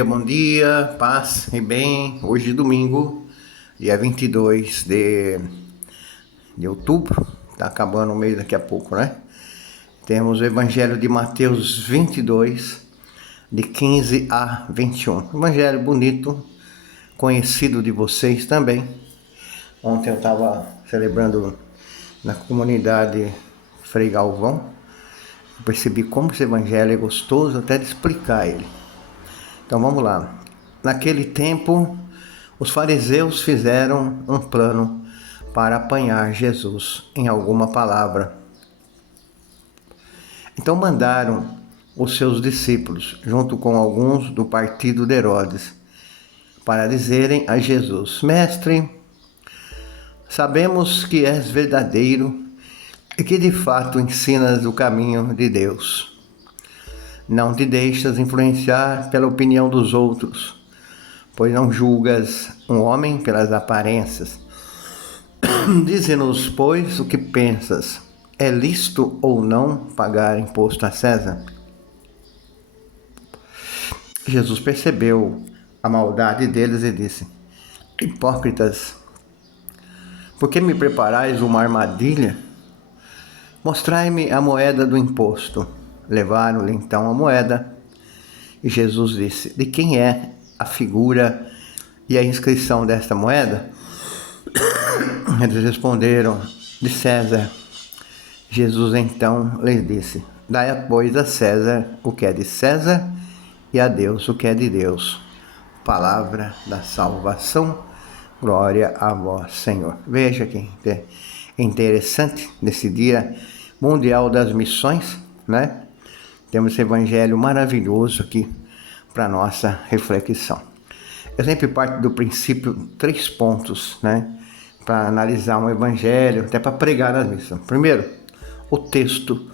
bom dia, paz e bem. Hoje domingo, dia 22 de outubro, tá acabando o mês daqui a pouco, né? Temos o Evangelho de Mateus 22, de 15 a 21. Evangelho bonito, conhecido de vocês também. Ontem eu estava celebrando na comunidade Frei Galvão. Eu percebi como esse evangelho é gostoso até de explicar ele. Então vamos lá. Naquele tempo, os fariseus fizeram um plano para apanhar Jesus em alguma palavra. Então mandaram os seus discípulos, junto com alguns do partido de Herodes, para dizerem a Jesus: Mestre, sabemos que és verdadeiro e que de fato ensinas o caminho de Deus. Não te deixas influenciar pela opinião dos outros, pois não julgas um homem pelas aparências. Dize-nos, pois, o que pensas. É lícito ou não pagar imposto a César? Jesus percebeu a maldade deles e disse: Hipócritas, por que me preparais uma armadilha? Mostrai-me a moeda do imposto. Levaram-lhe então a moeda. E Jesus disse: De quem é a figura e a inscrição desta moeda? Eles responderam: De César. Jesus então lhes disse: Dai, pois, a César o que é de César e a Deus o que é de Deus. Palavra da salvação. Glória a vós, Senhor. Veja que é interessante nesse dia mundial das missões, né? Temos esse evangelho maravilhoso aqui para nossa reflexão. Eu sempre parto do princípio 3 pontos, né? Para analisar um evangelho, até para pregar na missão. Primeiro, o texto.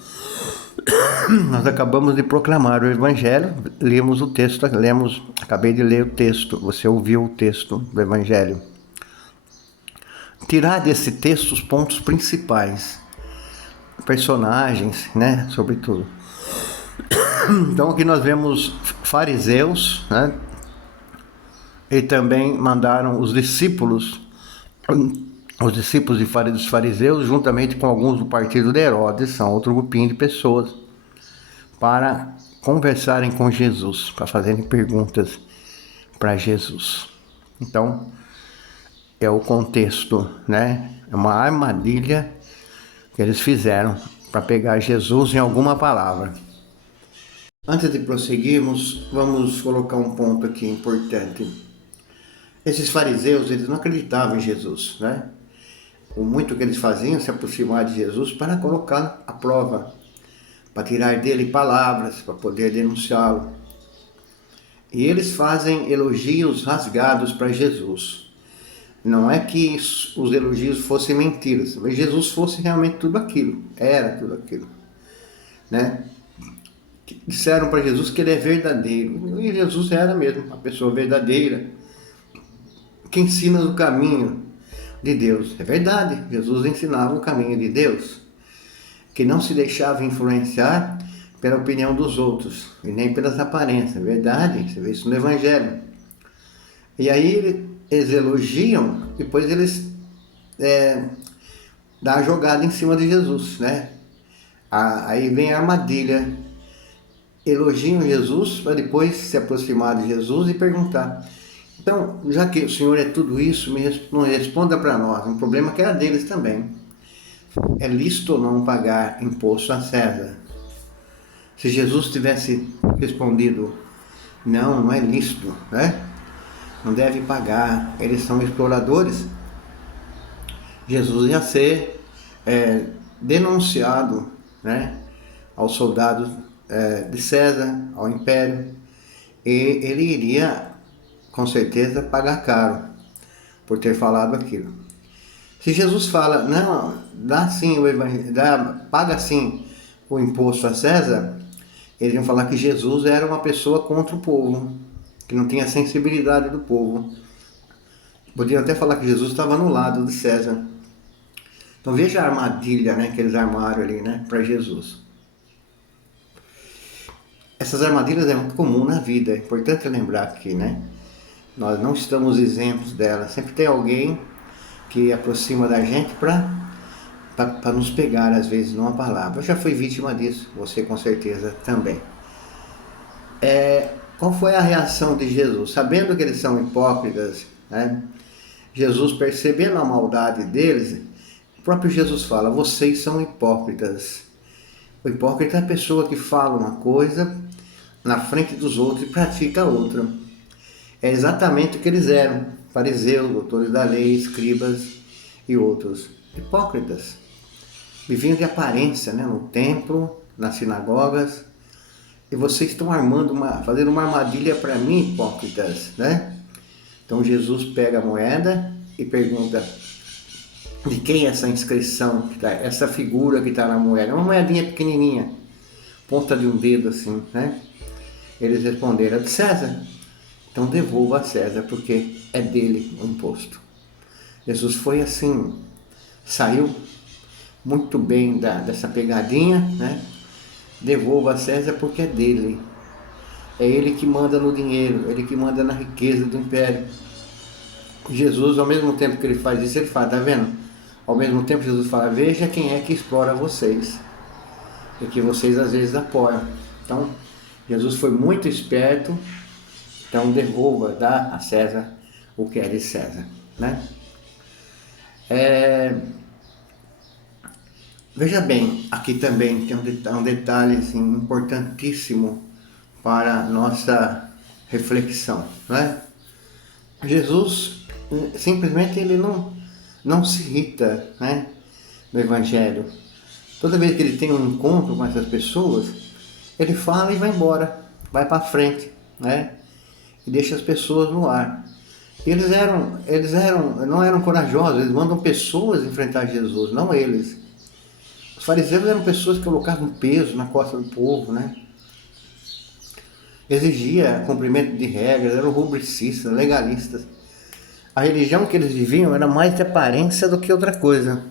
Nós acabamos de proclamar o evangelho, lemos o texto, acabei de ler o texto, você ouviu o texto do evangelho. Tirar desse texto os pontos principais, personagens, né, sobretudo. Então aqui nós vemos fariseus, né, e também mandaram os discípulos dos fariseus, juntamente com alguns do partido de Herodes, são outro grupinho de pessoas, para conversarem com Jesus, para fazerem perguntas para Jesus. Então, é o contexto, né? É uma armadilha que eles fizeram para pegar Jesus em alguma palavra. Antes de prosseguirmos, vamos colocar um ponto aqui importante. Esses fariseus, eles não acreditavam em Jesus, né? O muito que eles faziam se aproximar de Jesus para colocar à prova, para tirar dele palavras, para poder denunciá-lo. E eles fazem elogios rasgados para Jesus. Não é que os elogios fossem mentiras, mas Jesus fosse realmente tudo aquilo, era tudo aquilo, né? Disseram para Jesus que ele é verdadeiro, e Jesus era mesmo, a pessoa verdadeira, que ensina o caminho de Deus. É verdade, Jesus ensinava o caminho de Deus, que não se deixava influenciar pela opinião dos outros, e nem pelas aparências. É verdade, você vê isso no Evangelho. E aí eles elogiam, depois eles dão a jogada em cima de Jesus, né? Aí vem a armadilha. Elogiam Jesus para depois se aproximar de Jesus e perguntar: então, já que o Senhor é tudo isso, não responda para nós. Um problema que era deles também. É lícito ou não pagar imposto a César? Se Jesus tivesse respondido: não é lícito, né? Não deve pagar, eles são exploradores, Jesus ia ser denunciado, né, aos soldados de César, ao império, e ele iria com certeza pagar caro por ter falado aquilo. Se Jesus fala: não, dá sim o evangelho, paga sim o imposto a César, eles iam falar que Jesus era uma pessoa contra o povo, que não tinha sensibilidade do povo. Podiam até falar que Jesus estava no lado de César. Então veja a armadilha, né, que eles armaram ali, né, para Jesus. Essas armadilhas é muito comum na vida, é importante lembrar aqui, né? Nós não estamos isentos delas. Sempre tem alguém que aproxima da gente para nos pegar, às vezes, numa palavra. Eu já fui vítima disso, você com certeza também. Qual foi a reação de Jesus? Sabendo que eles são hipócritas, né? Jesus, percebendo a maldade deles, o próprio Jesus fala: vocês são hipócritas. O hipócrita é a pessoa que fala uma coisa na frente dos outros e pratica outra. É exatamente o que eles eram: fariseus, doutores da lei, escribas e outros. Hipócritas. Viviam de aparência, né? No templo, nas sinagogas. E vocês estão fazendo uma armadilha para mim, hipócritas, né? Então Jesus pega a moeda e pergunta: de quem é essa inscrição, essa figura que está na moeda? É uma moedinha pequenininha, ponta de um dedo assim, né? Eles responderam: é de César. Então devolva a César, porque é dele o imposto. Jesus foi assim, saiu muito bem dessa pegadinha, né? Devolva a César porque é dele. É ele que manda no dinheiro, ele que manda na riqueza do império. Jesus, ao mesmo tempo que ele faz isso, ele fala: tá vendo? Ao mesmo tempo Jesus fala: veja quem é que explora vocês e que vocês às vezes apoiam. Então Jesus foi muito esperto. Então devolva, dá a César o que é de César, né? Veja bem, aqui também tem um detalhe assim, importantíssimo para a nossa reflexão, né? Jesus simplesmente ele não se irrita, né, no Evangelho. Toda vez que ele tem um encontro com essas pessoas, ele fala e vai embora, vai para frente, né, e deixa as pessoas no ar. Não eram corajosos, eles mandam pessoas enfrentar Jesus, não eles. Os fariseus eram pessoas que colocavam peso na costa do povo, né? Exigia cumprimento de regras, eram rubricistas, legalistas. A religião que eles viviam era mais de aparência do que outra coisa.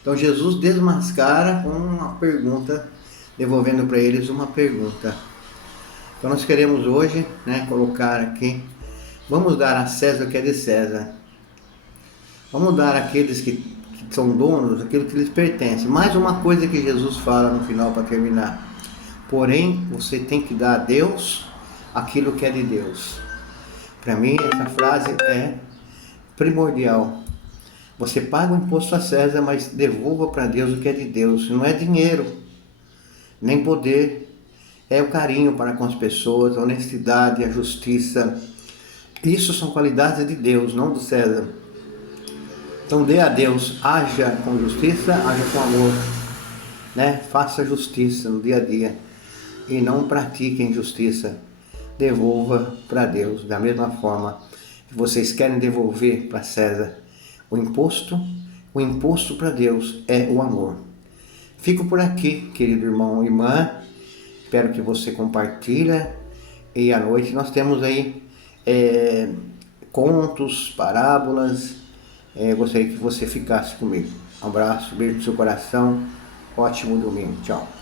Então Jesus desmascara com uma pergunta, devolvendo para eles uma pergunta. Então nós queremos hoje, né, colocar aqui: vamos dar a César o que é de César. Vamos dar àqueles que são donos aquilo que lhes pertence. Mais uma coisa que Jesus fala no final para terminar: porém, você tem que dar a Deus aquilo que é de Deus. Para mim, essa frase é primordial. Você paga o imposto a César, mas devolva para Deus o que é de Deus. Não é dinheiro, nem poder. É o carinho para com as pessoas, a honestidade, a justiça. Isso são qualidades de Deus, não do César. Então dê a Deus, haja com justiça, haja com amor, né? Faça justiça no dia a dia e não pratique injustiça. Devolva para Deus. Da mesma forma que vocês querem devolver para César o imposto para Deus é o amor. Fico por aqui, querido irmão e irmã. Espero que você compartilhe. E à noite nós temos aí contos, parábolas. Gostaria que você ficasse comigo. Um abraço, beijo no seu coração. Ótimo domingo. Tchau.